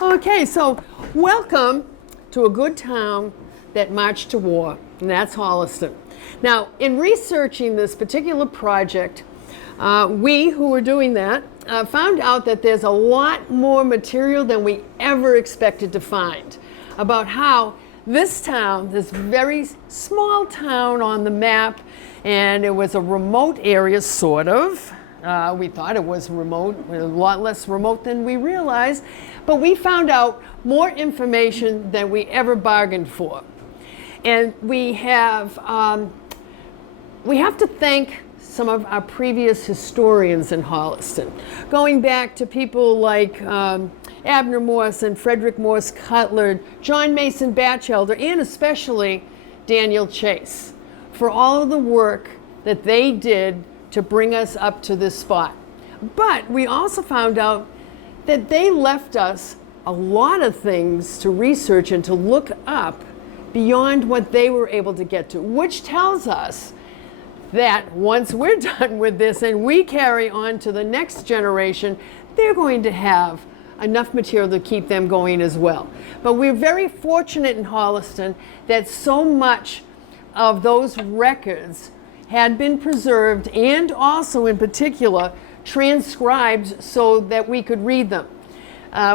Okay, so welcome to a good town that marched to war, and that's Holliston. Now, in researching this particular project, we who were doing that found out that there's a lot more material than we ever expected to find about how this town, this very small town on the map, and it was a remote area, sort of. We thought it was remote, a lot less remote than we realized, but we found out more information than we ever bargained for. And we have to thank some of our previous historians in Holliston, going back to people like Abner Morse and Frederick Morse Cutler, John Mason Batchelder, and especially Daniel Chase, for all of the work that they did to bring us up to this spot. But we also found out that they left us a lot of things to research and to look up beyond what they were able to get to, which tells us that once we're done with this and we carry on to the next generation, they're going to have enough material to keep them going as well. But we're very fortunate in Holliston that so much of those records had been preserved and also in particular transcribed so that we could read them.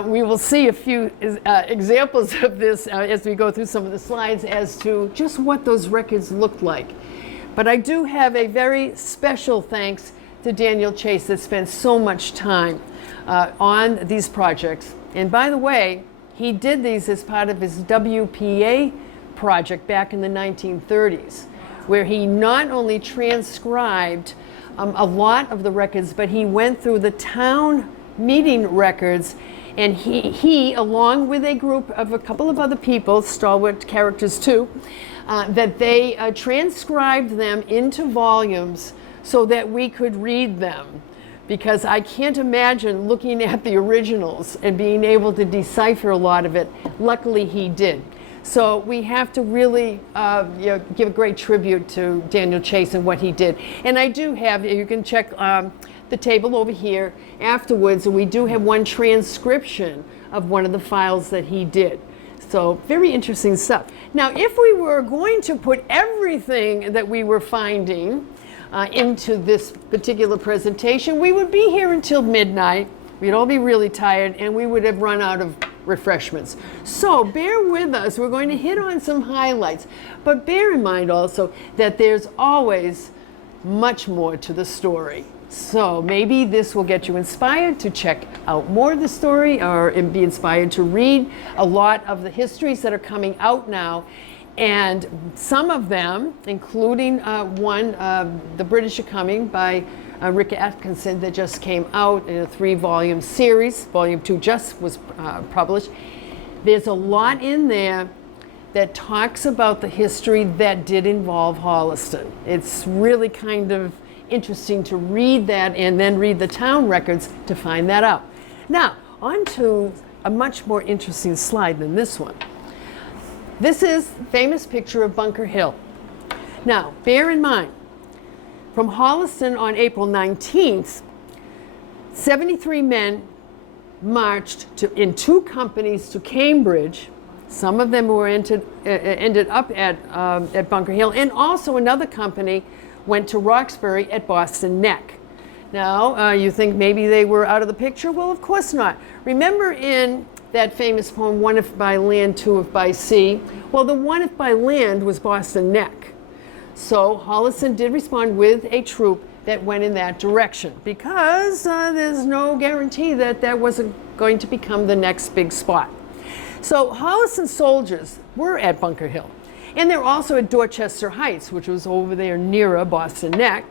We will see a few examples of this as we go through some of the slides as to just what those records looked like. But I do have a very special thanks to Daniel Chase that spent so much time on these projects. And by the way, he did these as part of his WPA project back in the 1930s, where he not only transcribed a lot of the records, but he went through the town meeting records, and he along with a group of a couple of other people, stalwart characters too, that they transcribed them into volumes so that we could read them. Because I can't imagine looking at the originals and being able to decipher a lot of it. Luckily he did. So we have to really give a great tribute to Daniel Chase and what he did. And I do have, you can check the table over here afterwards, and we do have one transcription of one of the files that he did. So very interesting stuff. Now, if we were going to put everything that we were finding into this particular presentation, we would be here until midnight. We'd all be really tired, and we would have run out of refreshments. So bear with us. We're going to hit on some highlights, but bear in mind also that there's always much more to the story. So maybe this will get you inspired to check out more of the story, or be inspired to read a lot of the histories that are coming out now. And some of them, including one, The British Are Coming by Rick Atkinson, that just came out in a 3-volume series. Volume 2 just was published. There's a lot in there that talks about the history that did involve Holliston. It's really kind of interesting to read that and then read the town records to find that out. Now, on to a much more interesting slide than this one. This is a famous picture of Bunker Hill. Now, bear in mind, from Holliston on April 19th, 73 men marched in 2 companies to Cambridge. Some of them were ended up at Bunker Hill, and also another company went to Roxbury at Boston Neck. Now, you think maybe they were out of the picture? Well, of course not. Remember in that famous poem, One If by Land, Two If by Sea? Well, the one if by land was Boston Neck. So Holliston did respond with a troop that went in that direction, because there's no guarantee that that wasn't going to become the next big spot. So Holliston soldiers were at Bunker Hill, and they're also at Dorchester Heights, which was over there nearer Boston Neck.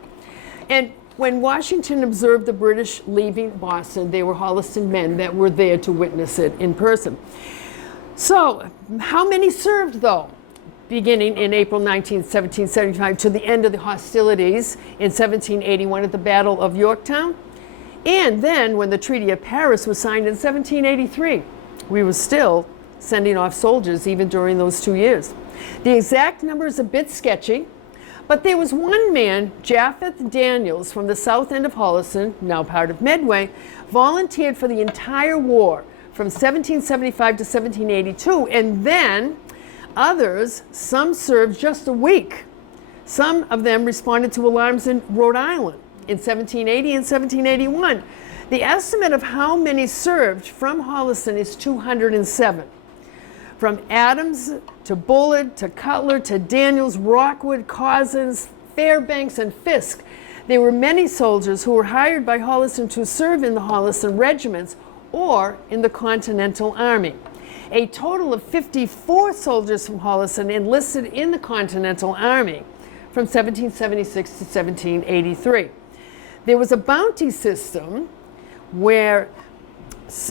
And when Washington observed the British leaving Boston, they were Holliston men that were there to witness it in person. So how many served, though, beginning in April 19, 1775 to the end of the hostilities in 1781 at the Battle of Yorktown? And then when the Treaty of Paris was signed in 1783, we were still sending off soldiers even during those 2 years. The exact number is a bit sketchy, but there was one man, Japheth Daniels, from the south end of Holliston, now part of Medway, volunteered for the entire war from 1775 to 1782, and then others, some served just a week. Some of them responded to alarms in Rhode Island in 1780 and 1781. The estimate of how many served from Holliston is 207. From Adams to Bullard to Cutler to Daniels, Rockwood, Cozzens, Fairbanks, and Fisk, there were many soldiers who were hired by Holliston to serve in the Holliston regiments or in the Continental Army. A total of 54 soldiers from Holliston enlisted in the Continental Army from 1776 to 1783. There was a bounty system where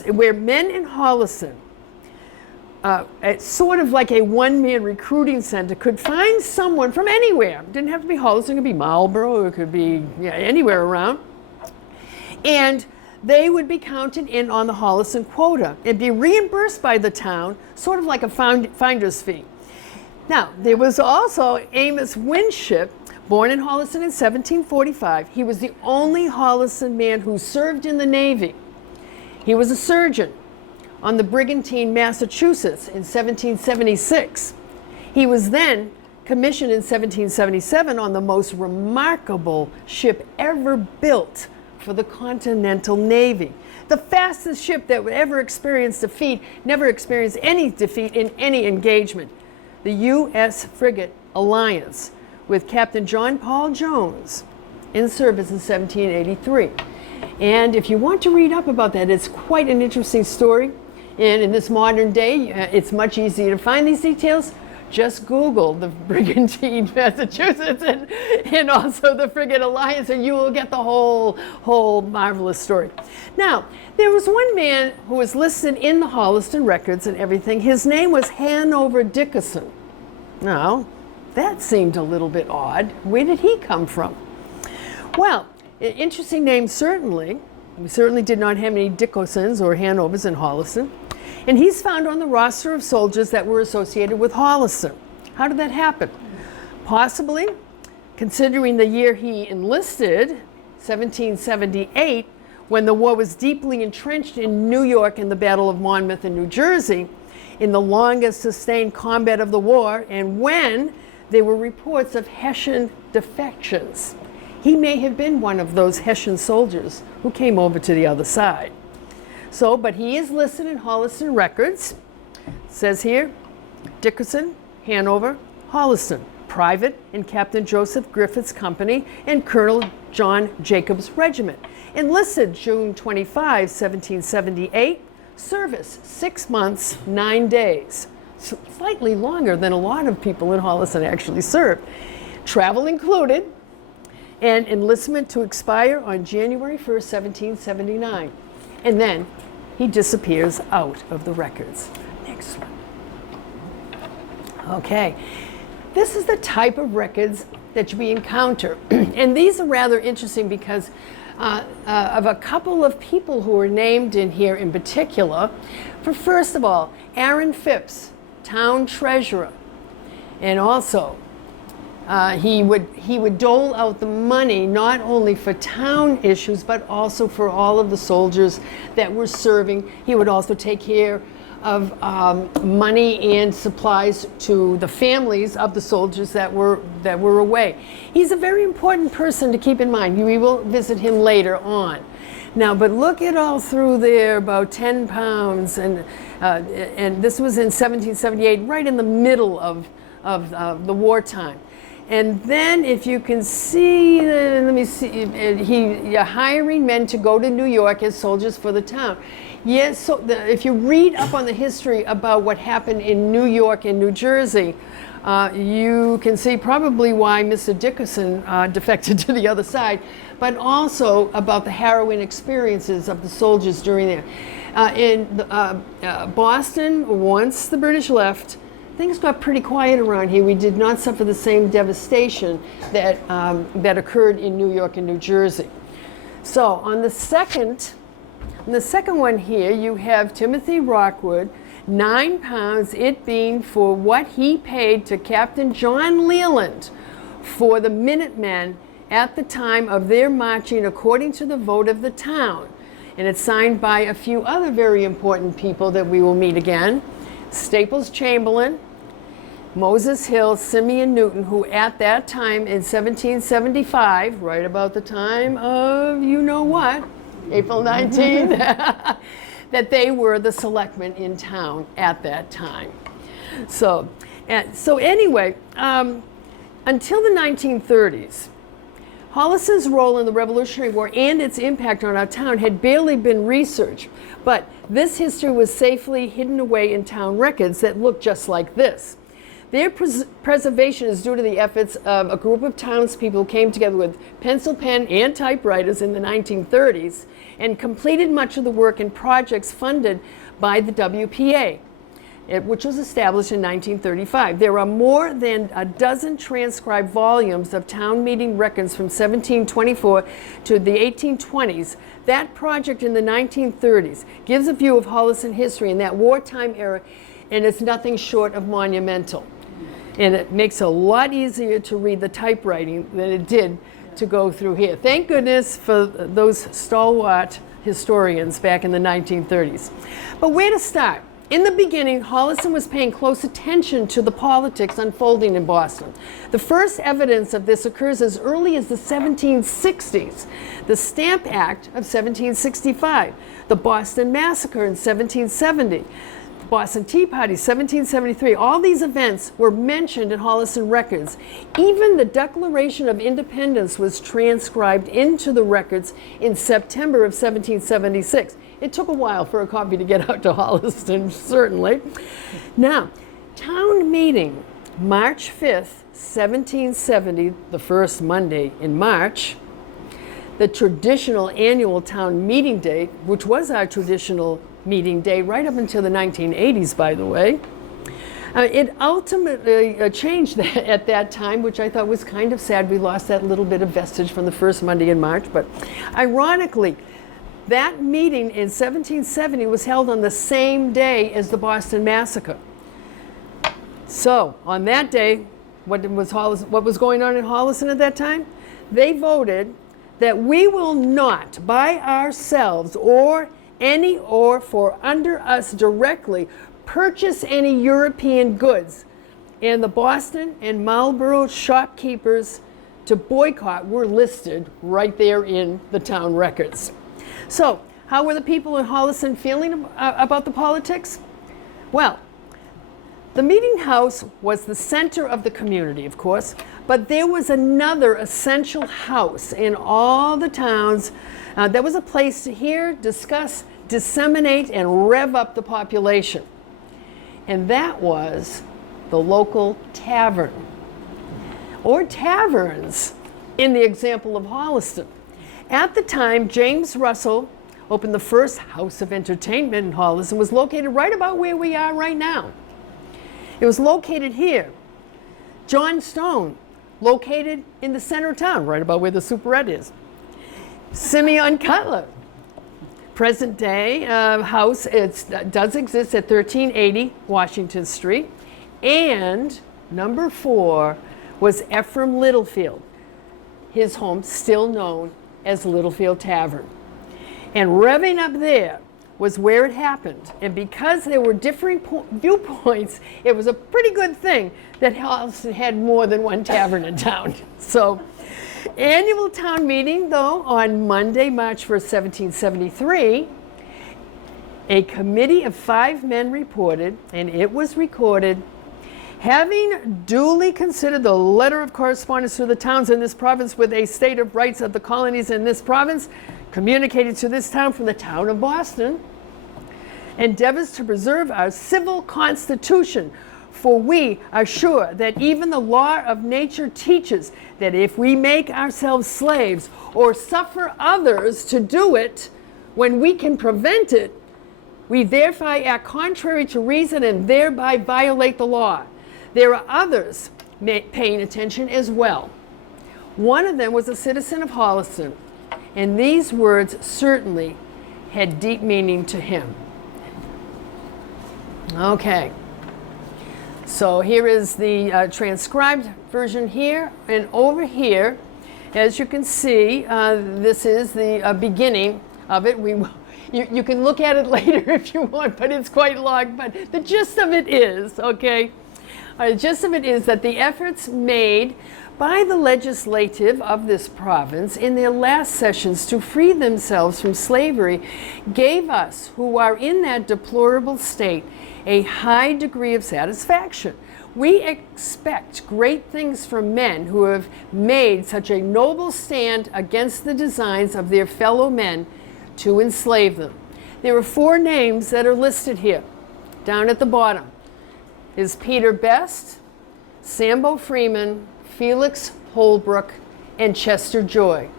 men in Holliston, it's sort of like a one-man recruiting center, could find someone from anywhere. It didn't have to be Holliston, it could be Marlboro, it could be anywhere around. And they would be counted in on the Holliston quota and be reimbursed by the town, sort of like a finder's fee. Now, there was also Amos Winship, born in Holliston in 1745. He was the only Holliston man who served in the Navy. He was a surgeon on the brigantine Massachusetts in 1776. He was then commissioned in 1777 on the most remarkable ship ever built for the Continental Navy. The fastest ship that would ever experience defeat, never experienced any defeat in any engagement. The U.S. frigate Alliance with Captain John Paul Jones in service in 1783. And if you want to read up about that, it's quite an interesting story. And in this modern day, it's much easier to find these details. Just Google the brigantine Massachusetts and also the frigate Alliance, and you will get the whole marvelous story. Now, there was one man who was listed in the Holliston records and everything. His name was Hanover Dickerson. Now, that seemed a little bit odd. Where did he come from? Well, an interesting name certainly. We certainly did not have any Dickersons or Hanovers in Holliston. And he's found on the roster of soldiers that were associated with Holliston. How did that happen? Possibly, considering the year he enlisted, 1778, when the war was deeply entrenched in New York in the Battle of Monmouth in New Jersey, in the longest sustained combat of the war, and when there were reports of Hessian defections. He may have been one of those Hessian soldiers who came over to the other side. So, but he is listed in Holliston records. It says here, Dickerson, Hanover, Holliston, private in Captain Joseph Griffith's company and Colonel John Jacobs' regiment. Enlisted June 25, 1778. Service 6 months, 9 days. Slightly longer than a lot of people in Holliston actually served. Travel included, and enlistment to expire on January 1st, 1779. And then he disappears out of the records. Next one. Okay, this is the type of records that we encounter. And these are rather interesting because of a couple of people who are named in here in particular. For first of all, Aaron Phipps, town treasurer. And also, he would dole out the money not only for town issues, but also for all of the soldiers that were serving. He would also take care of money and supplies to the families of the soldiers that were away. He's a very important person to keep in mind. We will visit him later on. Now, but look at all through there, about 10 pounds, and this was in 1778, right in the middle of the wartime. And then if you can see, let me see, you're hiring men to go to New York as soldiers for the town. Yes, so if you read up on the history about what happened in New York and New Jersey, you can see probably why Mr. Dickerson defected to the other side, but also about the harrowing experiences of the soldiers during there. In Boston, once the British left, things got pretty quiet around here. We did not suffer the same devastation that, that occurred in New York and New Jersey. So on the second one here, you have Timothy Rockwood, 9 pounds, it being for what he paid to Captain John Leland for the Minutemen at the time of their marching according to the vote of the town. and it's signed by a few other very important people that we will meet again. Staples Chamberlain, Moses Hill, Simeon Newton, who at that time in 1775, right about the time of you know what, April 19th, that they were the selectmen in town at that time. So anyway, until the 1930s, Holliston's role in the Revolutionary War and its impact on our town had barely been researched, but this history was safely hidden away in town records that look just like this. Their preservation is due to the efforts of a group of townspeople who came together with pencil, pen, and typewriters in the 1930s and completed much of the work in projects funded by the WPA, which was established in 1935. There are more than a dozen transcribed volumes of town meeting records from 1724 to the 1820s. That project in the 1930s gives a view of Holliston history in that wartime era, and it's nothing short of monumental. And it makes it a lot easier to read the typewriting than it did to go through here. Thank goodness for those stalwart historians back in the 1930s. But where to start? In the beginning, Holliston was paying close attention to the politics unfolding in Boston. The first evidence of this occurs as early as the 1760s, the Stamp Act of 1765, the Boston Massacre in 1770, Boston Tea Party, 1773. All these events were mentioned in Holliston records. Even the Declaration of Independence was transcribed into the records in September of 1776. It took a while for a copy to get out to Holliston, certainly. Now, town meeting, March 5th, 1770, the first Monday in March, the traditional annual town meeting date, which was our traditional meeting day right up until the 1980s, by the way. It ultimately changed at that time, which I thought was kind of sad. We lost that little bit of vestige from the first Monday in March. But ironically, that meeting in 1770 was held on the same day as the Boston Massacre. So on that day, what was going on in Holliston at that time? They voted that we will not by ourselves or for under us directly purchase any European goods. And the Boston and Marlborough shopkeepers to boycott were listed right there in the town records. So how were the people in Holliston feeling about the politics? Well, the meeting house was the center of the community, of course, but there was another essential house in all the towns. There was a place to hear, discuss, disseminate, and rev up the population. And that was the local tavern, or taverns, in the example of Holliston. At the time, James Russell opened the first house of entertainment in Holliston. Was located right about where we are right now. It was located here. John Stone, located in the center of town, right about where the Superette is. Simeon Cutler, present day house, it does exist at 1380 Washington Street. And number 4 was Ephraim Littlefield, his home still known as Littlefield Tavern. And revving up there was where it happened. And because there were differing viewpoints, it was a pretty good thing that Holliston had more than one tavern in town. So, annual town meeting, though, on Monday, March 1st, 1773, a committee of 5 men reported, and it was recorded, having duly considered the letter of correspondence to the towns in this province with a state of rights of the colonies in this province, communicated to this town from the town of Boston, endeavors to preserve our civil constitution. For we are sure that even the law of nature teaches that if we make ourselves slaves or suffer others to do it when we can prevent it, we therefore act contrary to reason and thereby violate the law. There are others paying attention as well. One of them was a citizen of Holliston, and these words certainly had deep meaning to him. Okay. So here is the transcribed version here, and over here, as you can see, this is the beginning of it. You can look at it later if you want, but it's quite long. But the gist of it is, okay, the gist of it is that the efforts made by the legislative of this province in their last sessions to free themselves from slavery gave us, who are in that deplorable state, a high degree of satisfaction. We expect great things from men who have made such a noble stand against the designs of their fellow men to enslave them. There are 4 names that are listed here, down at the bottom. Is Peter Best, Sambo Freeman, Felix Holbrook, and Chester Joy.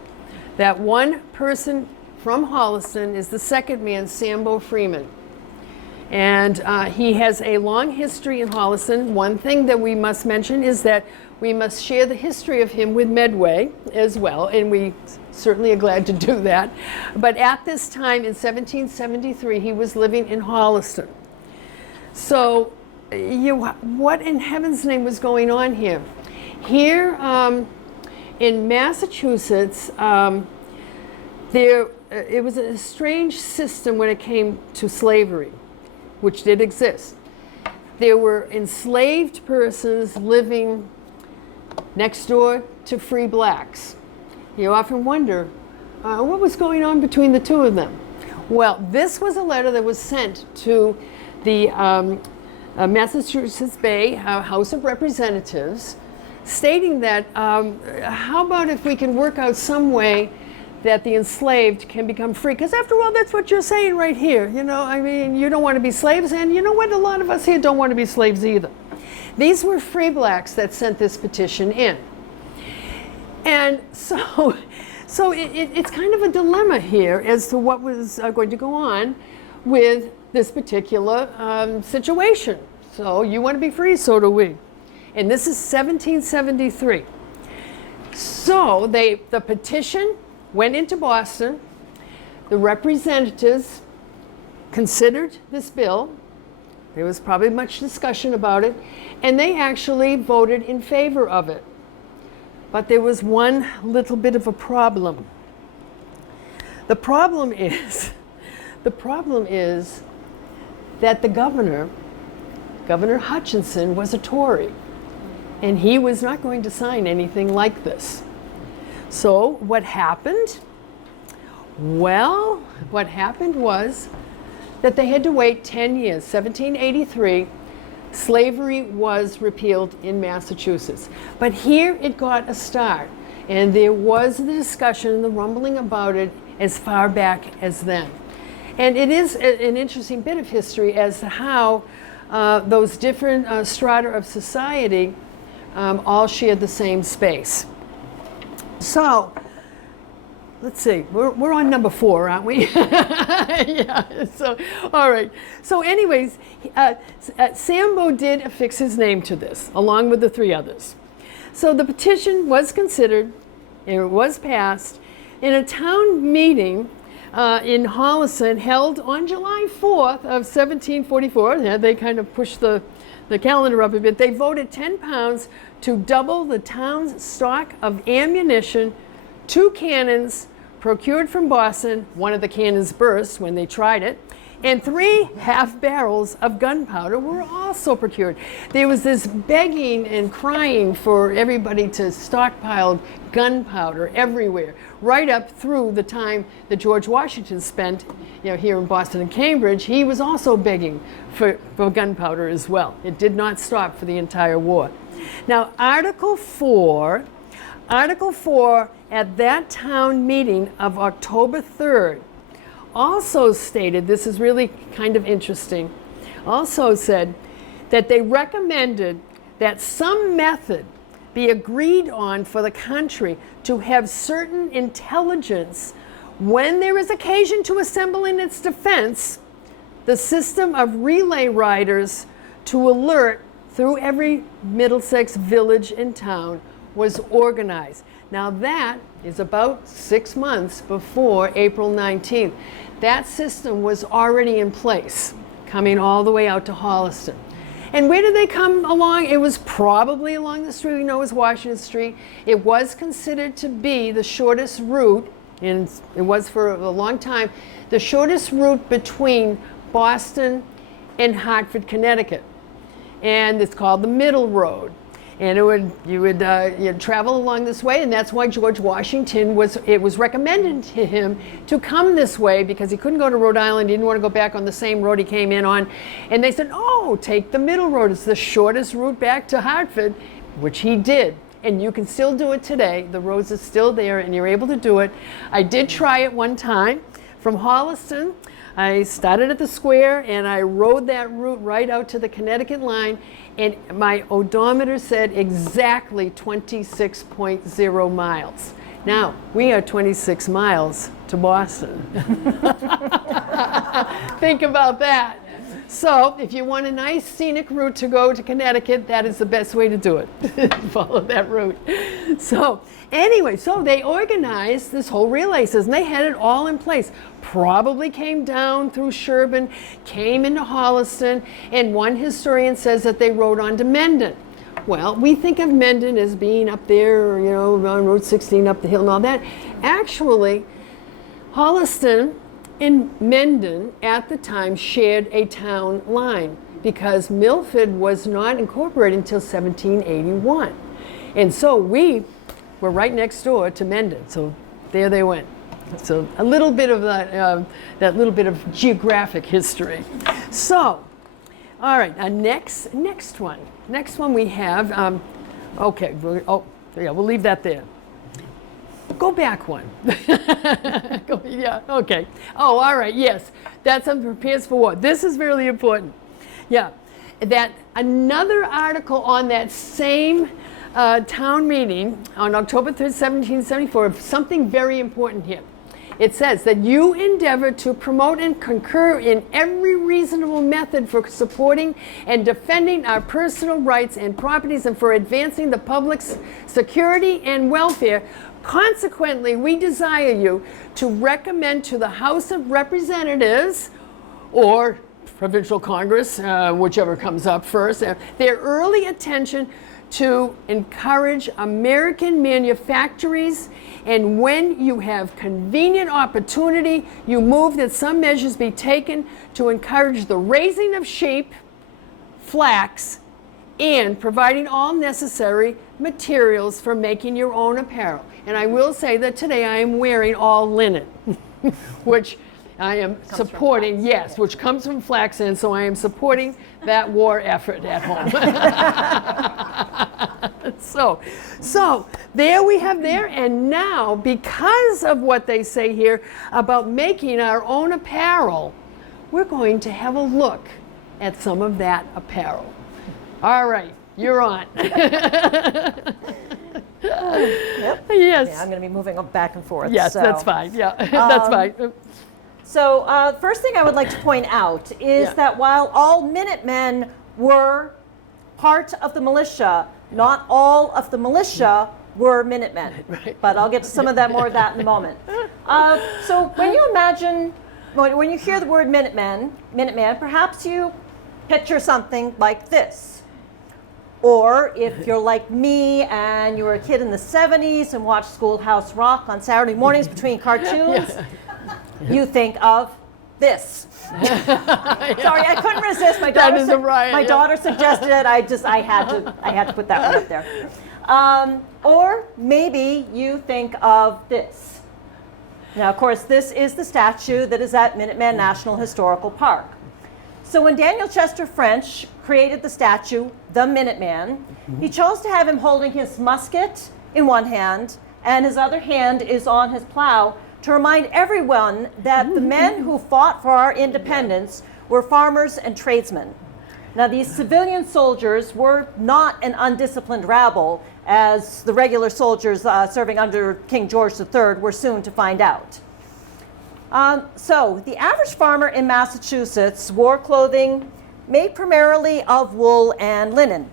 That one person from Holliston is the second man, Sambo Freeman. And he has a long history in Holliston. One thing that we must mention is that we must share the history of him with Medway as well, and we certainly are glad to do that. But at this time in 1773, he was living in Holliston. So what in heaven's name was going on here? Here in Massachusetts, it was a strange system when it came to slavery, which did exist. There were enslaved persons living next door to free blacks. You often wonder, what was going on between the two of them? Well, this was a letter that was sent to the Massachusetts Bay House of Representatives, stating that how about if we can work out some way that the enslaved can become free? Because after all, that's what you're saying right here. You know, I mean, you don't want to be slaves, and you know what? A lot of us here don't want to be slaves either. These were free blacks that sent this petition in. And so it's kind of a dilemma here as to what was going to go on with this particular situation. So you want to be free, so do we. And this is 1773. So the petition went into Boston. The representatives considered this bill. There was probably much discussion about it, and they actually voted in favor of it. But there was one little bit of a problem. The problem is that the governor Hutchinson, was a Tory, and he was not going to sign anything like this. So what happened? Well, what happened was that they had to wait 10 years. 1783, slavery was repealed in Massachusetts. But here it got a start, and there was the discussion, the rumbling about it as far back as then. And it is an interesting bit of history as to how those different strata of society all shared the same space. So, let's see, we're on number 4, aren't we? Yeah, so, all right. So anyways, Sambo did affix his name to this, along with the 3 others. So the petition was considered, and it was passed in a town meeting in Holliston held on July 4th of 1744. Yeah, they kind of pushed the calendar up a bit. They voted £10 to double the town's stock of ammunition, 2 cannons procured from Boston. One of the cannons burst when they tried it, and 3 half barrels of gunpowder were also procured. There was this begging and crying for everybody to stockpile gunpowder everywhere, right up through the time that George Washington spent, here in Boston and Cambridge. He was also begging for gunpowder as well. It did not stop for the entire war. Now, Article 4 at that town meeting of October 3rd also stated, this is really kind of interesting, also said that they recommended that some method be agreed on for the country to have certain intelligence when there is occasion to assemble in its defense, the system of relay riders to alert through every Middlesex village and town was organized. Now that is about 6 months before April 19th. That system was already in place, coming all the way out to Holliston. And where did they come along? It was probably along the street we know as Washington Street. It was considered to be the shortest route and it was for a long time the shortest route between Boston and Hartford, Connecticut. And it's called the Middle Road. And you would travel along this way, and that's why George Washington it was recommended to him to come this way, because he couldn't go to Rhode Island. He didn't want to go back on the same road he came in on. And they said, oh, take the Middle Road. It's the shortest route back to Hartford, which he did. And you can still do it today. The roads are still there, and you're able to do it. I did try it one time from Holliston. I started at the square, and I rode that route right out to the Connecticut line, and my odometer said exactly 26.0 miles. Now, we are 26 miles to Boston. Think about that. So, if you want a nice scenic route to go to Connecticut, that is the best way to do it. Follow that route. So, anyway, so they organized this whole relay system. They had it all in place. Probably came down through Sherburne, came into Holliston, and one historian says that they rode on to Mendon. Well, we think of Mendon as being up there, on Route 16 up the hill and all that. Actually, Holliston and Mendon at the time shared a town line, because Milford was not incorporated until 1781. And so we were right next door to Mendon. So there they went. So a little bit of that little bit of geographic history. So, all right, next one. Next one we have, okay, we'll leave that there. Go back one. Yeah, okay. Oh, all right, yes. That's prepares for war. This is really important. Yeah, that another article on that same town meeting on October 3rd, 1774, something very important here. It says that you endeavor to promote and concur in every reasonable method for supporting and defending our personal rights and properties, and for advancing the public's security and welfare. Consequently, we desire you to recommend to the House of Representatives or Provincial Congress, whichever comes up first, their early attention to encourage American manufactories, and when you have convenient opportunity, you move that some measures be taken to encourage the raising of sheep, flax, and providing all necessary materials for making your own apparel. And I will say that today I am wearing all linen, which I am supporting, yes, which comes from flaxen, so I am supporting that war effort at home. So there we have there, and now because of what they say here about making our own apparel, we're going to have a look at some of that apparel. All right, you're on. Yep. Yes. Yeah, I'm going to be moving back and forth. Yes, so. that's fine. Yeah, that's fine. So first thing I would like to point out is that while all Minutemen were part of the militia, not all of the militia were Minutemen. Right. But I'll get to some of that more of that in a moment. So when you imagine, when you hear the word Minuteman, perhaps you picture something like this. Or if you're like me and you were a kid in the 70s and watched Schoolhouse Rock on Saturday mornings between cartoons, you think of this. Sorry, I couldn't resist. My daughter suggested it. I had to put that one up there. Or maybe you think of this. Now, of course, this is the statue that is at Minuteman National Historical Park. So when Daniel Chester French created the statue, the Minuteman, he chose to have him holding his musket in one hand, and his other hand is on his plow, to remind everyone that the men who fought for our independence were farmers and tradesmen. Now, these civilian soldiers were not an undisciplined rabble, as the regular soldiers serving under King George III were soon to find out. So, the average farmer in Massachusetts wore clothing made primarily of wool and linen,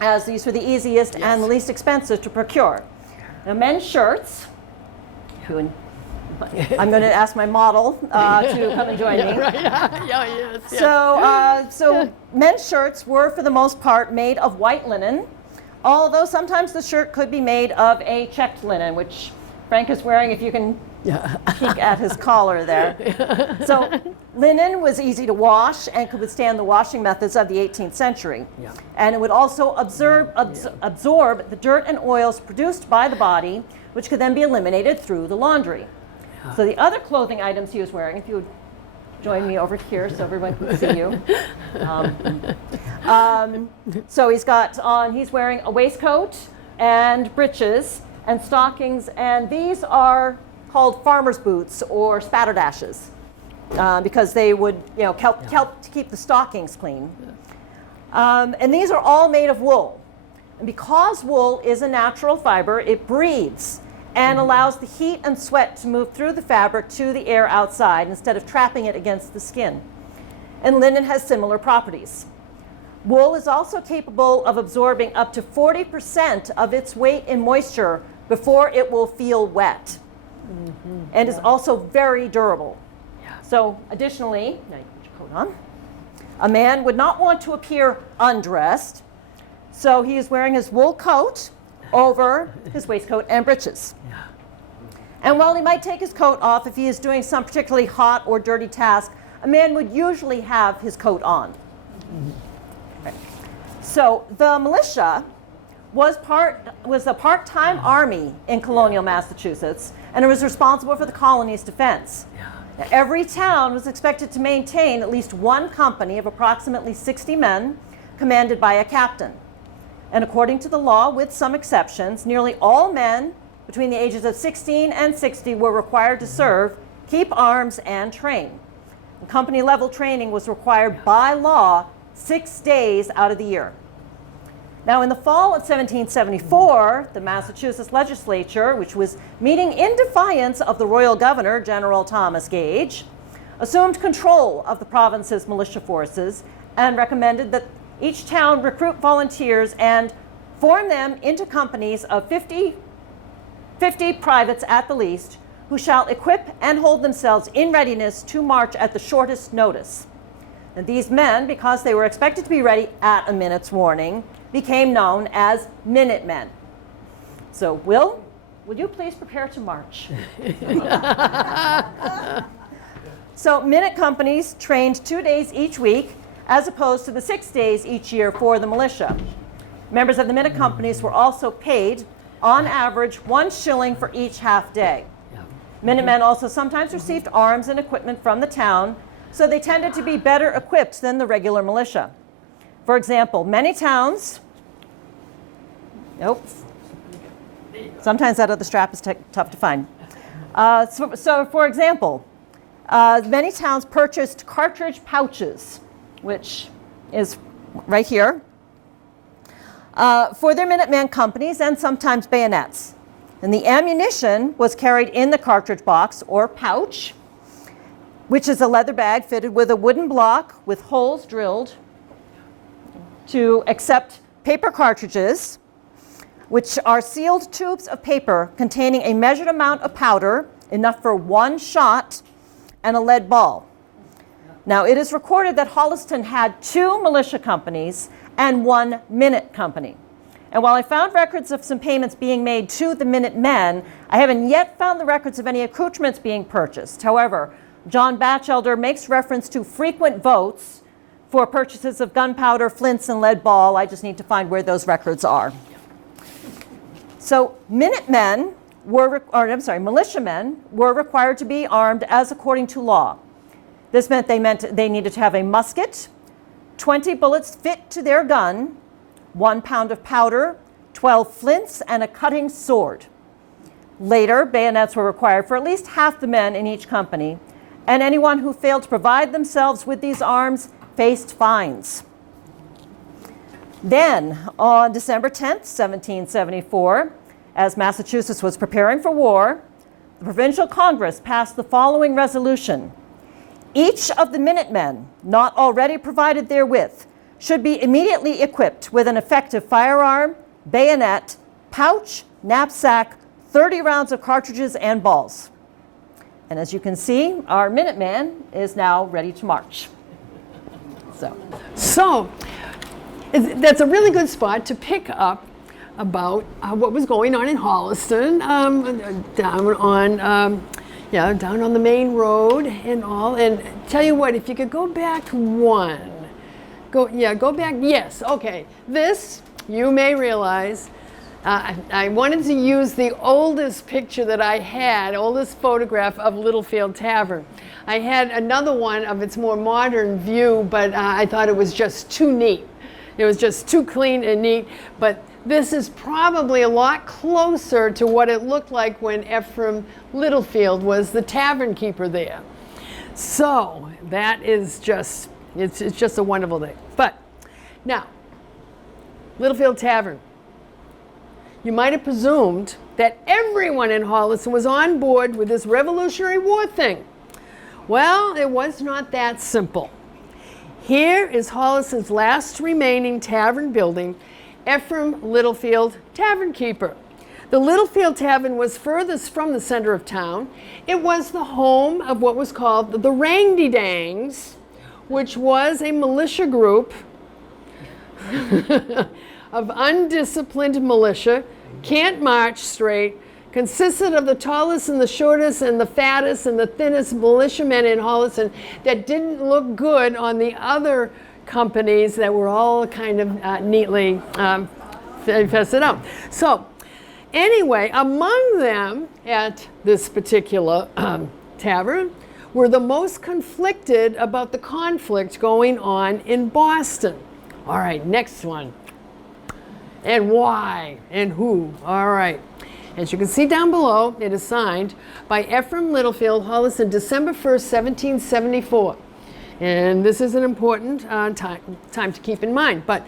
as these were the easiest and the least expensive to procure. Now, men's shirts, I'm going to ask my model to come and join me. Right. Yes. So men's shirts were, for the most part, made of white linen, although sometimes the shirt could be made of a checked linen, which Frank is wearing, if you can peek at his collar there. So linen was easy to wash and could withstand the washing methods of the 18th century. Yeah. And it would also absorb the dirt and oils produced by the body, which could then be eliminated through the laundry. Yeah. So the other clothing items he was wearing, if you would join me over here so everyone can see you. So he's wearing a waistcoat and breeches and stockings, and these are called farmer's boots or spatterdashes because they would help to keep the stockings clean. And these are all made of wool. And because wool is a natural fiber, it breathes and allows the heat and sweat to move through the fabric to the air outside instead of trapping it against the skin. And linen has similar properties. Wool is also capable of absorbing up to 40% of its weight in moisture before it will feel wet, and is also very durable. Yeah. So additionally, now you put your coat on, a man would not want to appear undressed, so he is wearing his wool coat over his waistcoat and breeches. Yeah. And while he might take his coat off if he is doing some particularly hot or dirty task, a man would usually have his coat on. Right. So the militia was a part-time army in colonial Massachusetts, and it was responsible for the colony's defense. Yeah. Now, every town was expected to maintain at least one company of approximately 60 men, commanded by a captain. And according to the law, with some exceptions, nearly all men between the ages of 16 and 60 were required to serve, keep arms, and train. And company-level training was required by law 6 days out of the year. Now, in the fall of 1774, the Massachusetts legislature, which was meeting in defiance of the royal governor, General Thomas Gage, assumed control of the province's militia forces and recommended that each town recruit volunteers and form them into companies of 50 privates at the least, who shall equip and hold themselves in readiness to march at the shortest notice. And these men, because they were expected to be ready at a minute's warning, became known as Minutemen. So, would you please prepare to march? So, minute companies trained 2 days each week, as opposed to the 6 days each year for the militia. Members of the minute companies were also paid, on average, 1 shilling for each half day. Minutemen also sometimes received arms and equipment from the town, so they tended to be better equipped than the regular militia. For example, many towns, sometimes that other strap is tough to find. So for example, many towns purchased cartridge pouches, which is right here, for their Minuteman companies and sometimes bayonets. And the ammunition was carried in the cartridge box or pouch, which is a leather bag fitted with a wooden block with holes drilled to accept paper cartridges, which are sealed tubes of paper containing a measured amount of powder, enough for 1 shot, and a lead ball. Now, it is recorded that Holliston had 2 militia companies and 1 minute company. And while I found records of some payments being made to the Minutemen, I haven't yet found the records of any accoutrements being purchased. However, John Batchelder makes reference to frequent votes for purchases of gunpowder, flints, and lead ball. I just need to find where those records are. So militiamen were required to be armed as according to law. This meant they needed to have a musket, 20 bullets fit to their gun, 1 pound of powder, 12 flints, and a cutting sword. Later, bayonets were required for at least half the men in each company, and anyone who failed to provide themselves with these arms faced fines. Then, on December 10th, 1774, as Massachusetts was preparing for war, the Provincial Congress passed the following resolution. Each of the Minutemen not already provided therewith should be immediately equipped with an effective firearm, bayonet, pouch, knapsack, 30 rounds of cartridges and balls. And as you can see, our Minuteman is now ready to march. So that's a really good spot to pick up about what was going on in Holliston, down on the main road and all. And tell you what, if you could go back one, go back. Yes, okay. This, you may realize, I wanted to use the oldest picture that I had, oldest photograph of Littlefield Tavern. I had another one of its more modern view, but I thought it was just too neat. It was just too clean and neat. But this is probably a lot closer to what it looked like when Ephraim Littlefield was the tavern keeper there. So that is just, it's just a wonderful thing. But now, Littlefield Tavern. You might have presumed that everyone in Holliston was on board with this Revolutionary War thing. Well, it was not that simple. Here is Holliston's last remaining tavern building, Ephraim Littlefield Tavern Keeper. The Littlefield Tavern was furthest from the center of town. It was the home of what was called the Rangdy-Dangs, which was a militia group of undisciplined militia, can't march straight, consisted of the tallest and the shortest and the fattest and the thinnest militiamen in Holliston that didn't look good on the other companies that were all kind of neatly fested out. So anyway, among them at this particular tavern were the most conflicted about the conflict going on in Boston. All right, next one. And why and who? All right. As you can see down below, it is signed by Ephraim Littlefield, Holliston, December 1st, 1774. And this is an important time to keep in mind. But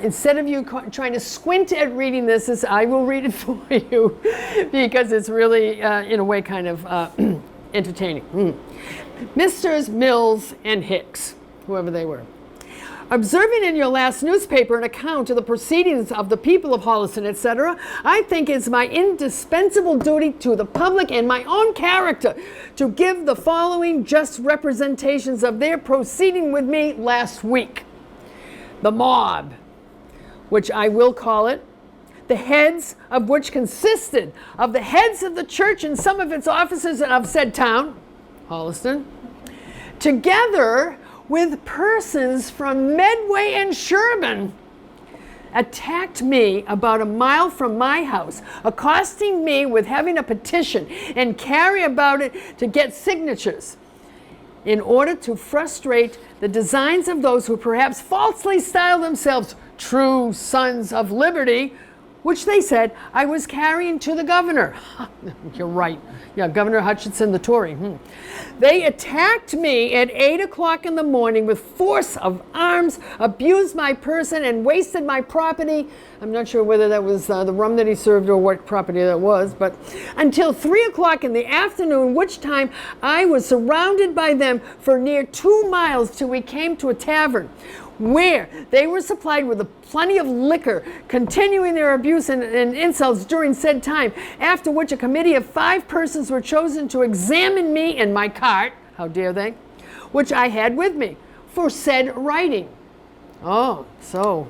instead of you trying to squint at reading this, I will read it for you because it's really, in a way, kind of entertaining. Misters Mills and Hicks, whoever they were. Observing in your last newspaper an account of the proceedings of the people of Holliston, etc., I think it's my indispensable duty to the public and my own character to give the following just representations of their proceeding with me last week. The mob, which I will call it, the heads of which consisted of the heads of the church and some of its officers of said town, Holliston, together with persons from Medway and Sherburne, attacked me about a mile from my house, accosting me with having a petition and carry about it to get signatures in order to frustrate the designs of those who perhaps falsely style themselves true sons of liberty, which they said I was carrying to the governor. You're right. Yeah, Governor Hutchinson, the Tory. They attacked me at 8 o'clock in the morning with force of arms, abused my person, and wasted my property. I'm not sure whether that was the rum that he served or what property that was, but until 3 o'clock in the afternoon, which time I was surrounded by them for near 2 miles till we came to a tavern, where they were supplied with plenty of liquor, continuing their abuse and insults during said time, after which a committee of 5 persons were chosen to examine me and my cart, how dare they, which I had with me, for said writing. Oh, so,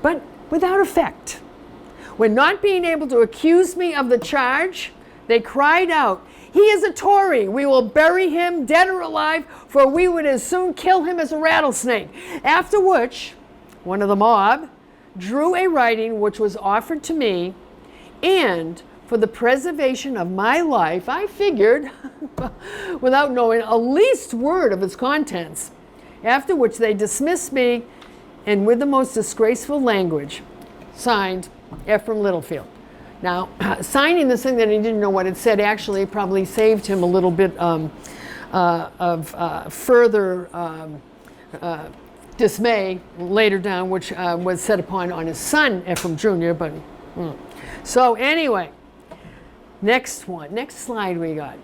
but without effect. When not being able to accuse me of the charge, they cried out, "He is a Tory. We will bury him, dead or alive, for we would as soon kill him as a rattlesnake." After which, one of the mob drew a writing which was offered to me, and for the preservation of my life, I figured, without knowing a least word of its contents, after which they dismissed me, and with the most disgraceful language, signed Ephraim Littlefield. Now, signing this thing that he didn't know what it said actually probably saved him a little bit of further dismay later down, which was set upon on his son, Ephraim Jr. But so anyway, next slide we got.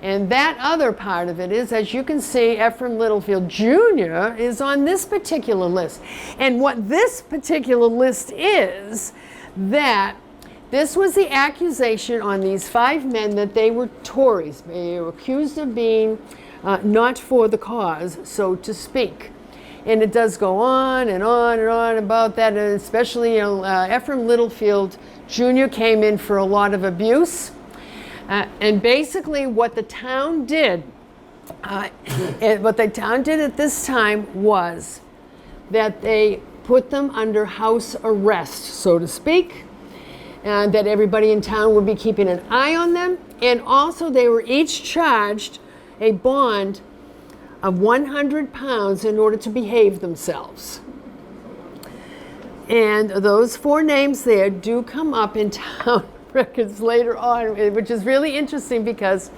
And that other part of it is, as you can see, Ephraim Littlefield Jr. is on this particular list. And what this particular list is, that this was the accusation on these 5 men that they were Tories. They were accused of being not for the cause, so to speak. And it does go on and on and on about that, and especially Ephraim Littlefield Jr. came in for a lot of abuse. And basically what the town did, at this time was that they put them under house arrest, so to speak, and that everybody in town would be keeping an eye on them. And also they were each charged a bond of 100 pounds in order to behave themselves. And those 4 names there do come up in town records later on, which is really interesting because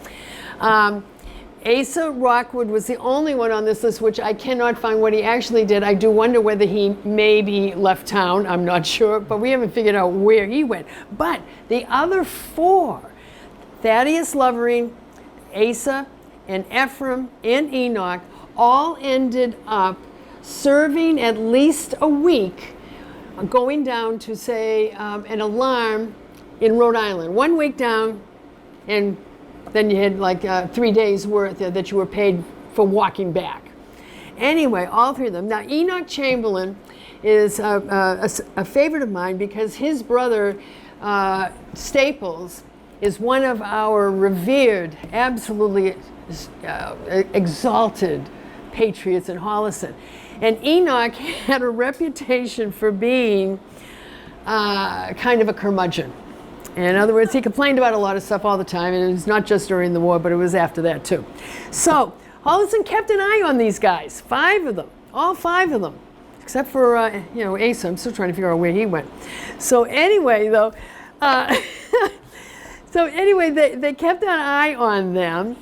Asa Rockwood was the only one on this list, which I cannot find what he actually did. I do wonder whether he maybe left town. I'm not sure, but we haven't figured out where he went. But the other 4, Thaddeus Lovering, Asa, and Ephraim, and Enoch, all ended up serving at least a week, going down to, say, an alarm in Rhode Island. 1 week down, and then you had like 3 days worth that you were paid for walking back. Anyway, all 3 of them. Now, Enoch Chamberlain is a favorite of mine because his brother, Staples, is one of our revered, absolutely exalted patriots in Holliston. And Enoch had a reputation for being kind of a curmudgeon. In other words, he complained about a lot of stuff all the time, and it was not just during the war, but it was after that too. So Holliston kept an eye on these guys, 5 of them, all 5 of them, except for Asa. I'm still trying to figure out where he went. So anyway, though, they kept an eye on them.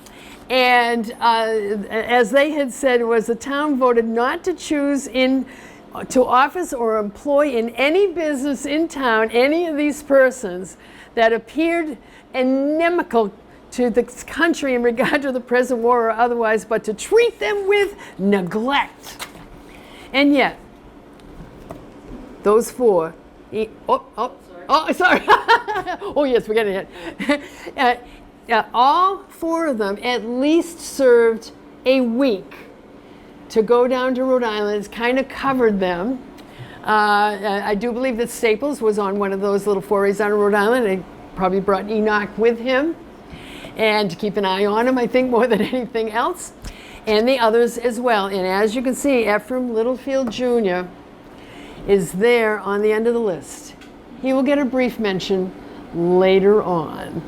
And as they had said, was the town voted not to choose to office or employ in any business in town any of these persons that appeared inimical to the country in regard to the present war or otherwise, but to treat them with neglect. And yet, those 4, sorry. Oh yes, we're getting it. All 4 of them at least served a week to go down to Rhode Island. It's kind of covered them. I do believe that Staples was on one of those little forays down in Rhode Island. They probably brought Enoch with him and to keep an eye on him, I think, more than anything else. And the others as well. And as you can see, Ephraim Littlefield Jr. is there on the end of the list. He will get a brief mention later on.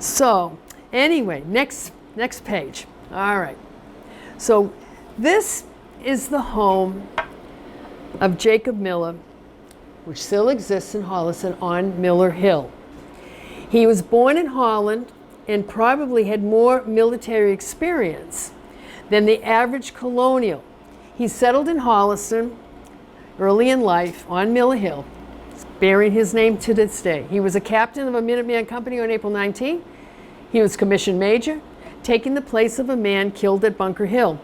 So anyway, next page. All right. So this is the home of Jacob Miller, which still exists in Holliston on Miller Hill. He was born in Holland and probably had more military experience than the average colonial. He settled in Holliston early in life on Miller Hill, bearing his name to this day. He was a captain of a Minuteman company on April 19. He was commissioned major, taking the place of a man killed at Bunker Hill.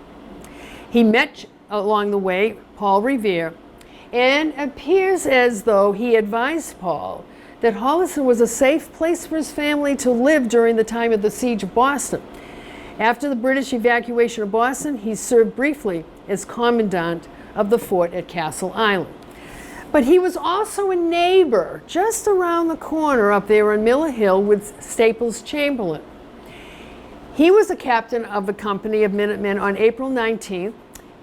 He met along the way Paul Revere, and appears as though he advised Paul that Holliston was a safe place for his family to live during the time of the siege of Boston. After the British evacuation of Boston, he served briefly as commandant of the fort at Castle Island. But he was also a neighbor just around the corner up there on Miller Hill with Staples Chamberlain. He was a captain of the company of Minutemen on April 19th.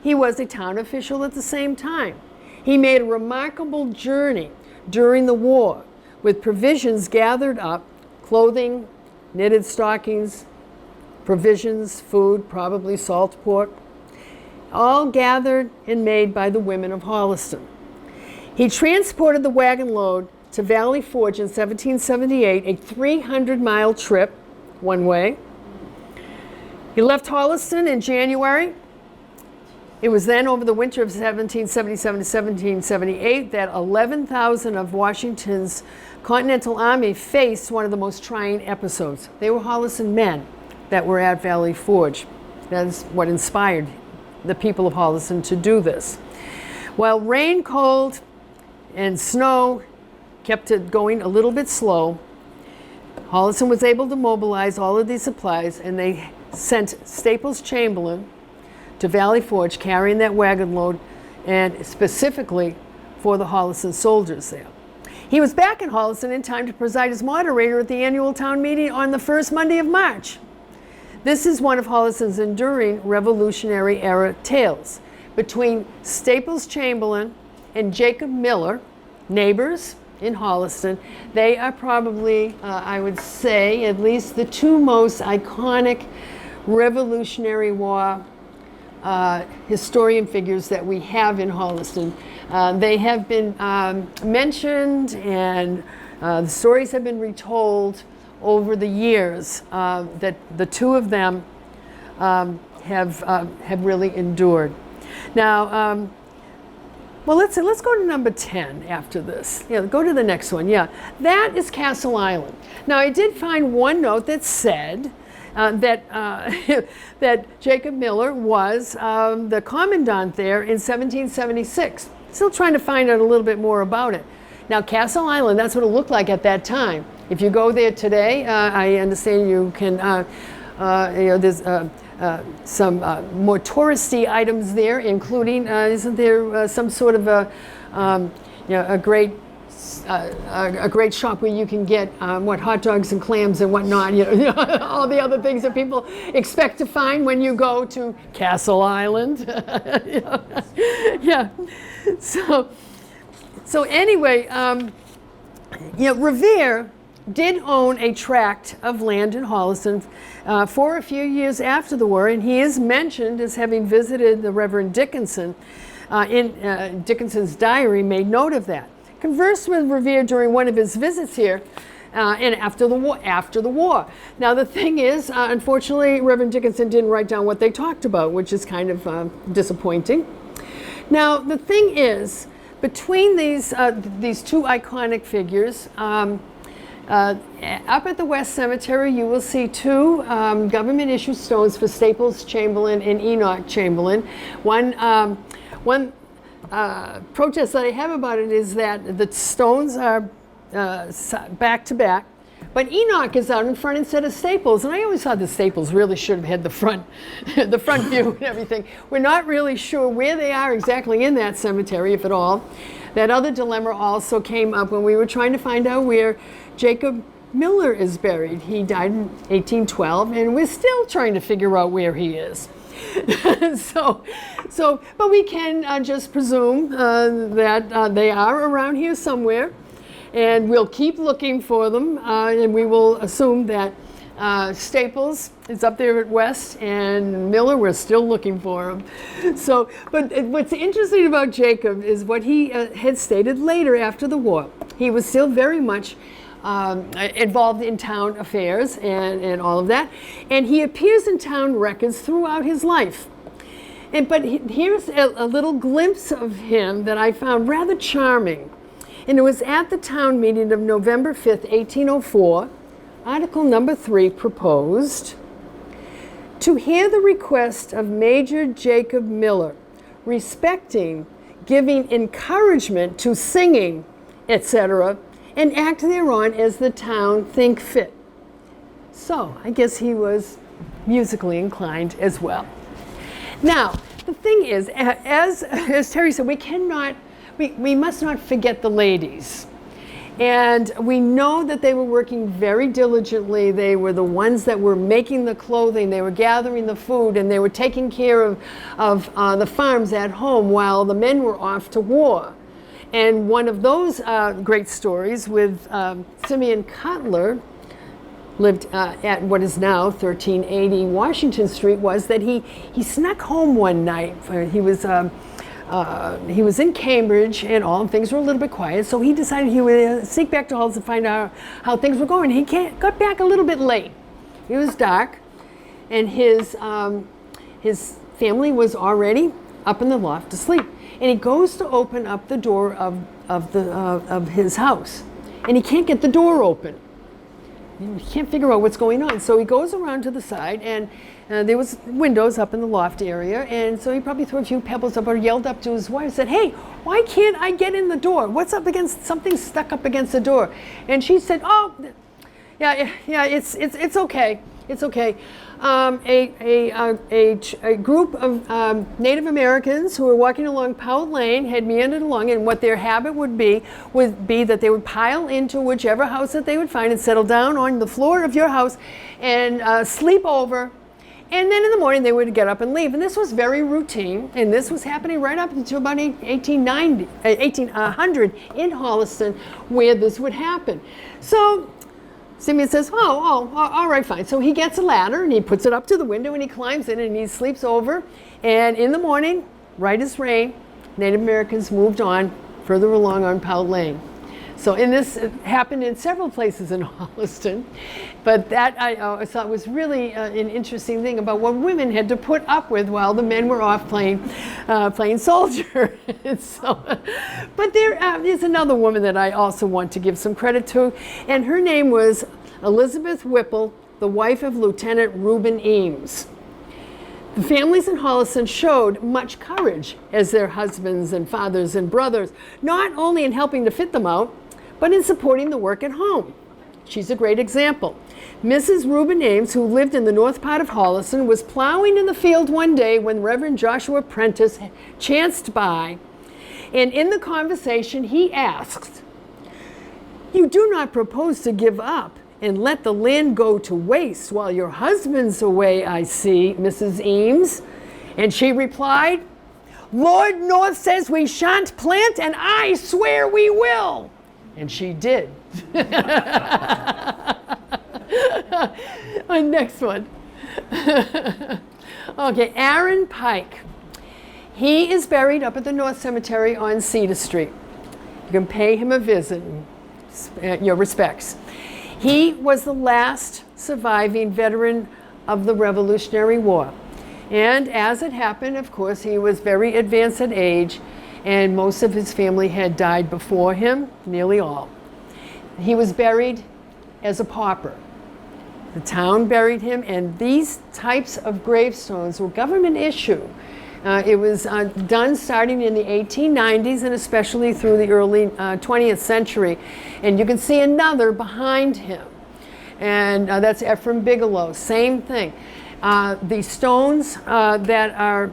He was a town official at the same time. He made a remarkable journey during the war with provisions gathered up, clothing, knitted stockings, provisions, food, probably salt pork, all gathered and made by the women of Holliston. He transported the wagon load to Valley Forge in 1778, a 300-mile trip one way. He left Holliston in January. It was then over the winter of 1777 to 1778 that 11,000 of Washington's Continental Army faced one of the most trying episodes. They were Holliston men that were at Valley Forge. That is what inspired the people of Holliston to do this. While rain, cold, and snow kept it going a little bit slow, Holliston was able to mobilize all of these supplies, and they sent Staples Chamberlain to Valley Forge carrying that wagon load, and specifically for the Holliston soldiers there. He was back in Holliston in time to preside as moderator at the annual town meeting on the first Monday of March. This is one of Holliston's enduring Revolutionary era tales. Between Staples Chamberlain and Jacob Miller, neighbors in Holliston, they are probably, I would say, at least the two most iconic Revolutionary War historian figures that we have in Holliston. They have been mentioned, and the stories have been retold over the years that the two of them have really endured. Now, well, let's go to number 10 after this. Yeah, go to the next one. Yeah, that is Castle Island. Now, I did find one note that said that Jacob Miller was the commandant there in 1776. Still trying to find out a little bit more about it. Now, Castle Island, that's what it looked like at that time. If you go there today, I understand you can, there's some more touristy items there, including, isn't there some sort of a great shop where you can get hot dogs and clams and whatnot, all the other things that people expect to find when you go to Castle Island. Yeah. So anyway, Revere did own a tract of land in Holliston for a few years after the war, and he is mentioned as having visited the Reverend Dickinson. In Dickinson's diary made note of that. Conversed with Revere during one of his visits here, and after the war. Now the thing is, unfortunately, Reverend Dickinson didn't write down what they talked about, which is kind of disappointing. Now the thing is, between these two iconic figures, up at the West Cemetery, you will see two government-issued stones for Staples Chamberlain and Enoch Chamberlain. One protest that I have about it is that the stones are back to back, but Enoch is out in front instead of Staples. And I always thought the Staples really should have had the front view and everything. We're not really sure where they are exactly in that cemetery, if at all. That other dilemma also came up when we were trying to find out where Jacob Miller is buried. He died in 1812, and we're still trying to figure out where he is. But we can just presume that they are around here somewhere, and we'll keep looking for them, and we will assume that Staples is up there at West, and Miller, we're still looking for him. But what's interesting about Jacob is what he had stated later after the war. He was still very much involved in town affairs and all of that. And he appears in town records throughout his life. But here's a little glimpse of him that I found rather charming. And it was at the town meeting of November 5th, 1804. Article number 3 proposed to hear the request of Major Jacob Miller respecting, giving encouragement to singing, etc., and act thereon as the town think fit. So I guess he was musically inclined as well. Now, the thing is, as Terri said, we must not forget the ladies. And we know that they were working very diligently. They were the ones that were making the clothing, they were gathering the food, and they were taking care of the farms at home while the men were off to war. And one of those great stories with Simeon Cutler, lived at what is now 1380 Washington Street, was that he snuck home one night. He was in Cambridge and all, and things were a little bit quiet, so he decided he would sneak back to Halls to find out how things were going. He got back a little bit late. It was dark, and his family was already up in the loft asleep. And he goes to open up the door of his house, and he can't get the door open. He can't figure out what's going on. So he goes around to the side, and there was windows up in the loft area, and so he probably threw a few pebbles up or yelled up to his wife, said, "Hey, why can't I get in the door? What's up against, something's stuck up against the door?" And she said, "Oh, yeah, it's okay. It's okay. a group of Native Americans who were walking along Powell Lane had meandered along, and what their habit would be that they would pile into whichever house that they would find and settle down on the floor of your house and sleep over. And then in the morning they would get up and leave. And this was very routine, and this was happening right up until about 1800 in Holliston, where this would happen. So Simeon says, all right, fine. So he gets a ladder and he puts it up to the window and he climbs in and he sleeps over. And in the morning, right as rain, Native Americans moved on further along on Powell Lane. So this happened in several places in Holliston, but that I thought was really an interesting thing about what women had to put up with while the men were off playing soldier. But there is another woman that I also want to give some credit to, and her name was Elizabeth Whipple, the wife of Lieutenant Reuben Eames. The families in Holliston showed much courage as their husbands and fathers and brothers, not only in helping to fit them out, but in supporting the work at home. She's a great example. Mrs. Reuben Ames, who lived in the north part of Holliston, was plowing in the field one day when Reverend Joshua Prentice chanced by, and in the conversation he asked, "You do not propose to give up and let the land go to waste while your husband's away, I see, Mrs. Eames?" And she replied, "Lord North says we shan't plant, and I swear we will." And she did. Next one. Okay, Aaron Pike. He is buried up at the North Cemetery on Cedar Street. You can pay him a visit and your respects. He was the last surviving veteran of the Revolutionary War. And as it happened, of course, he was very advanced in age, and most of his family had died before him, nearly all. He was buried as a pauper. The town buried him, and these types of gravestones were government issue. It was done starting in the 1890s and especially through the early 20th century. And you can see another behind him. And that's Ephraim Bigelow, same thing. The stones that are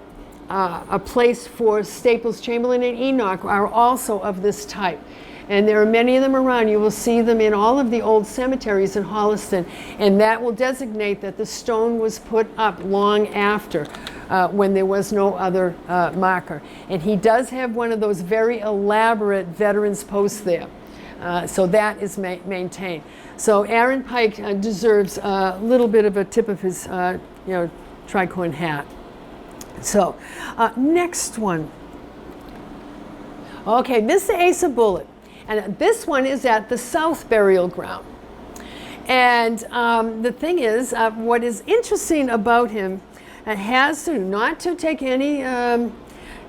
a place for Staples, Chamberlain, and Enoch are also of this type. And there are many of them around. You will see them in all of the old cemeteries in Holliston. And that will designate that the stone was put up long after when there was no other marker. And he does have one of those very elaborate veterans posts there. So that is maintained. So Aaron Pike deserves a little bit of a tip of his tricorn hat. So next one. Okay, this is the Asa Bullitt. And this one is at the South Burial Ground. And the thing is, what is interesting about him has to not to take any of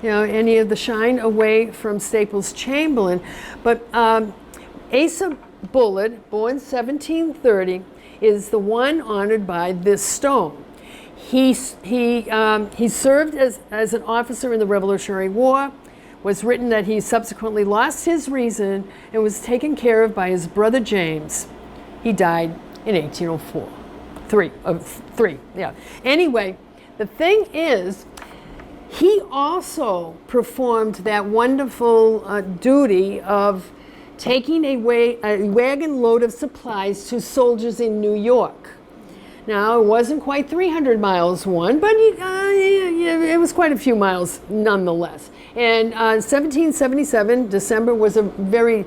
the shine away from Staples Chamberlain, but Asa Bullitt, born 1730, is the one honored by this stone. He served as an officer in the Revolutionary War. Was written that he subsequently lost his reason and was taken care of by his brother James. He died in 1804. Three. Anyway, the thing is, he also performed that wonderful duty of taking a wagon load of supplies to soldiers in New York. Now, it wasn't quite 300 miles one, but it was quite a few miles nonetheless. And 1777, December, was a very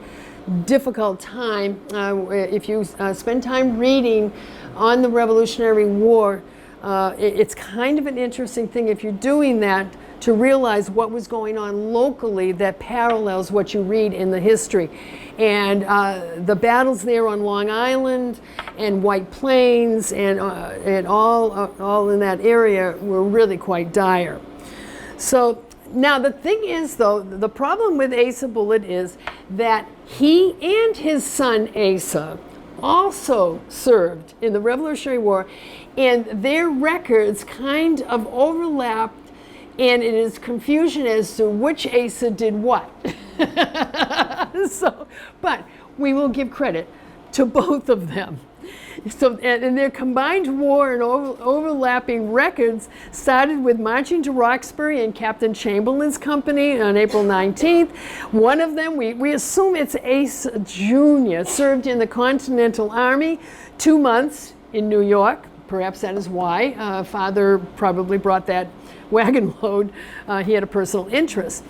difficult time. If you spend time reading on the Revolutionary War, it's kind of an interesting thing if you're doing that to realize what was going on locally that parallels what you read in the history. And the battles there on Long Island and White Plains and all in that area were really quite dire. So now the thing is, though, the problem with Asa Bullitt is that he and his son Asa also served in the Revolutionary War, and their records kind of overlapped, and it is confusion as to which Asa did what. But we will give credit to both of them. So, and their combined war and overlapping records started with marching to Roxbury in Captain Chamberlain's company on April 19th. One of them, we assume it's Asa Jr., served in the Continental Army 2 months in New York. Perhaps that is why Father probably brought that wagon load. He had a personal interest.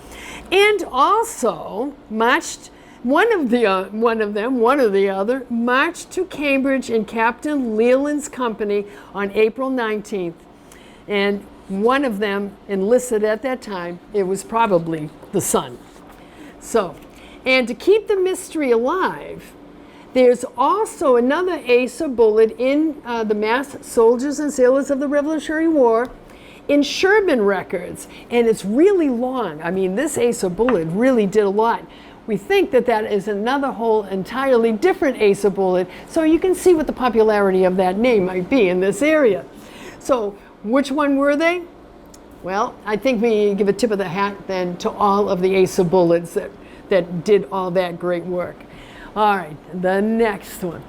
And also marched, one or the other, marched to Cambridge in Captain Leland's company on April 19th. And one of them enlisted at that time. It was probably the son. So, and to keep the mystery alive, there's also another Asa bullet in the Mass Soldiers and Sailors of the Revolutionary War in Sherman records, and it's really long. I mean, this Asa bullet really did a lot. We think that that is another whole entirely different Asa bullet, so you can see what the popularity of that name might be in this area. So, which one were they? Well, I think we give a tip of the hat then to all of the Asa bullets that did all that great work. All right, the next one.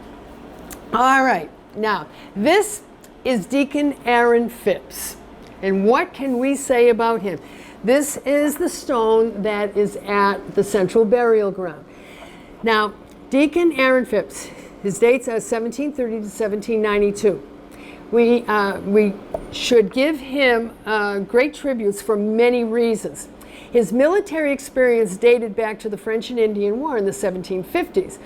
All right, now this is Deacon Aaron Phipps. And what can we say about him? This is the stone that is at the Central Burial Ground. Now, Deacon Aaron Phipps, his dates are 1730 to 1792. We should give him great tributes for many reasons. His military experience dated back to the French and Indian War in the 1750s.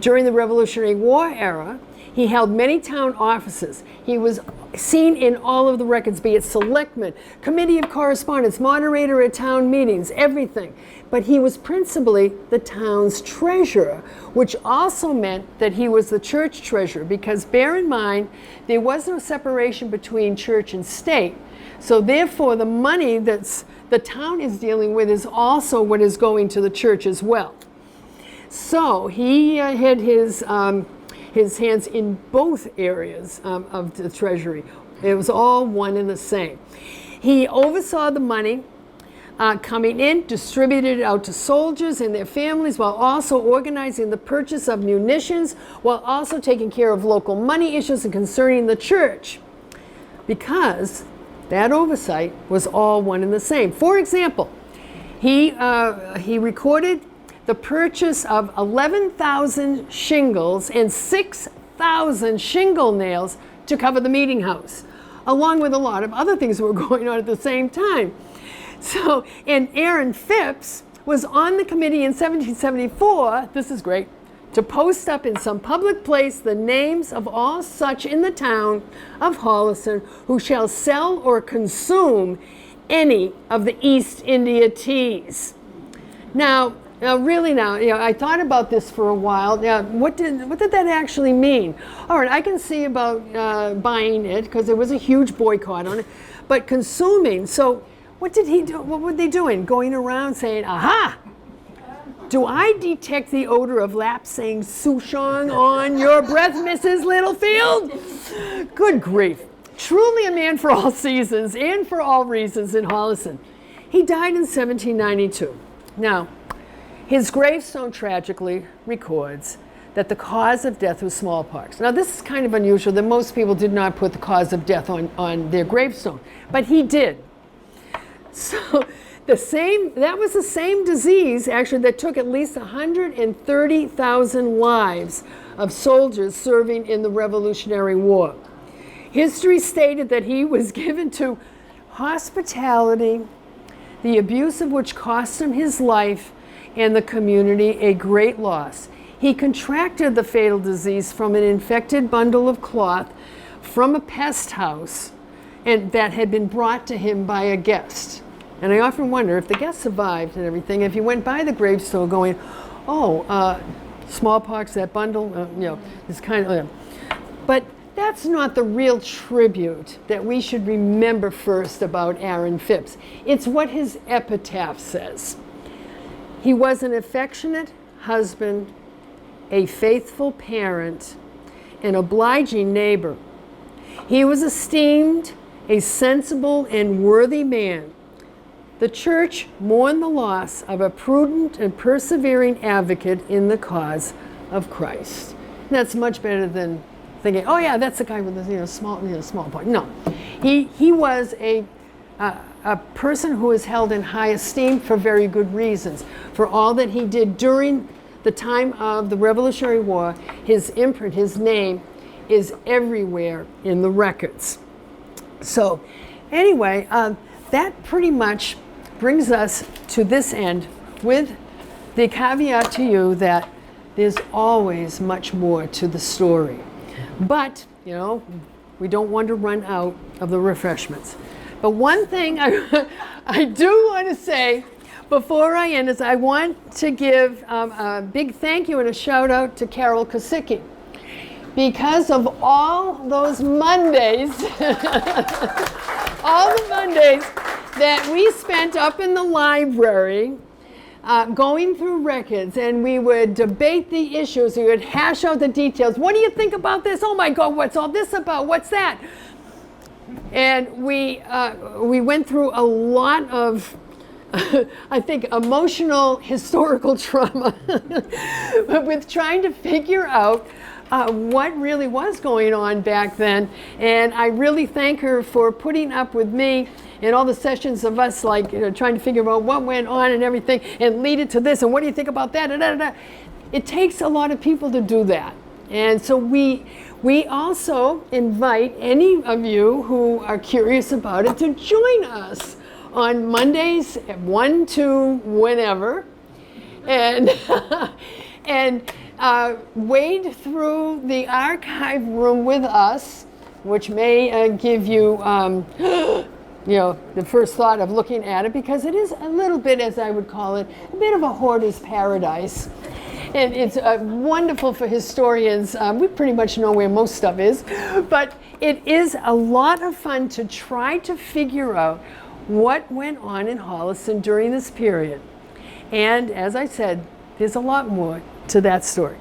During the Revolutionary War era, he held many town offices. He was seen in all of the records, be it selectman, committee of correspondence, moderator at town meetings, everything. But he was principally the town's treasurer, which also meant that he was the church treasurer, because bear in mind, there was no separation between church and state. So therefore, the money that's the town is dealing with is also what is going to the church as well. So he had his hands in both areas of the treasury. It was all one and the same. He oversaw the money coming in, distributed it out to soldiers and their families, while also organizing the purchase of munitions, while also taking care of local money issues and concerning the church, because that oversight was all one and the same. For example, he recorded the purchase of 11,000 shingles and 6,000 shingle nails to cover the meeting house, along with a lot of other things that were going on at the same time. So, and Aaron Phipps was on the committee in 1774, this is great, to post up in some public place the names of all such in the town of Holliston who shall sell or consume any of the East India teas. Now, I thought about this for a while. Now, what did that actually mean? All right, I can see about buying it because there was a huge boycott on it, but consuming. So, what did he do? What were they doing? Going around saying, "Aha! Do I detect the odor of lapsang souchong on your breath, Mrs. Littlefield?" Good grief! Truly a man for all seasons and for all reasons in Holliston. He died in 1792. Now, his gravestone tragically records that the cause of death was smallpox. Now, this is kind of unusual that most people did not put the cause of death on their gravestone, but he did. So that was the same disease, actually, that took at least 130,000 lives of soldiers serving in the Revolutionary War. History stated that he was given to hospitality, the abuse of which cost him his life and the community a great loss. He contracted the fatal disease from an infected bundle of cloth from a pest house, and that had been brought to him by a guest. And I often wonder if the guest survived and everything, if you went by the gravestone going, smallpox, that bundle, this kind of, but that's not the real tribute that we should remember first about Aaron Phipps. It's what his epitaph says. He was an affectionate husband, a faithful parent, an obliging neighbor. He was esteemed a sensible and worthy man. The church mourned the loss of a prudent and persevering advocate in the cause of Christ. And that's much better than thinking, oh yeah, that's the guy with the small point. No, he was a person who is held in high esteem for very good reasons. For all that he did during the time of the Revolutionary War, his imprint, his name, is everywhere in the records. So anyway, that pretty much brings us to this end with the caveat to you that there's always much more to the story. But, we don't want to run out of the refreshments. But one thing I do want to say before I end is I want to give a big thank you and a shout out to Carol Kosicki. Because of all those Mondays, all the Mondays that we spent up in the library going through records, and we would debate the issues, we would hash out the details. What do you think about this? Oh my God, what's all this about? What's that? And we went through a lot of, I think, emotional, historical trauma with trying to figure out what really was going on back then. And I really thank her for putting up with me and all the sessions of us trying to figure out what went on and everything and lead it to this and what do you think about that? It takes a lot of people to do that. And so we also invite any of you who are curious about it to join us on Mondays at 1 to whenever and wade through the archive room with us, which may give you the first thought of looking at it, because it is a little bit, as I would call it, a bit of a hoarder's paradise. And it's wonderful for historians. We pretty much know where most stuff is, but it is a lot of fun to try to figure out what went on in Holliston during this period. And as I said, there's a lot more to that story.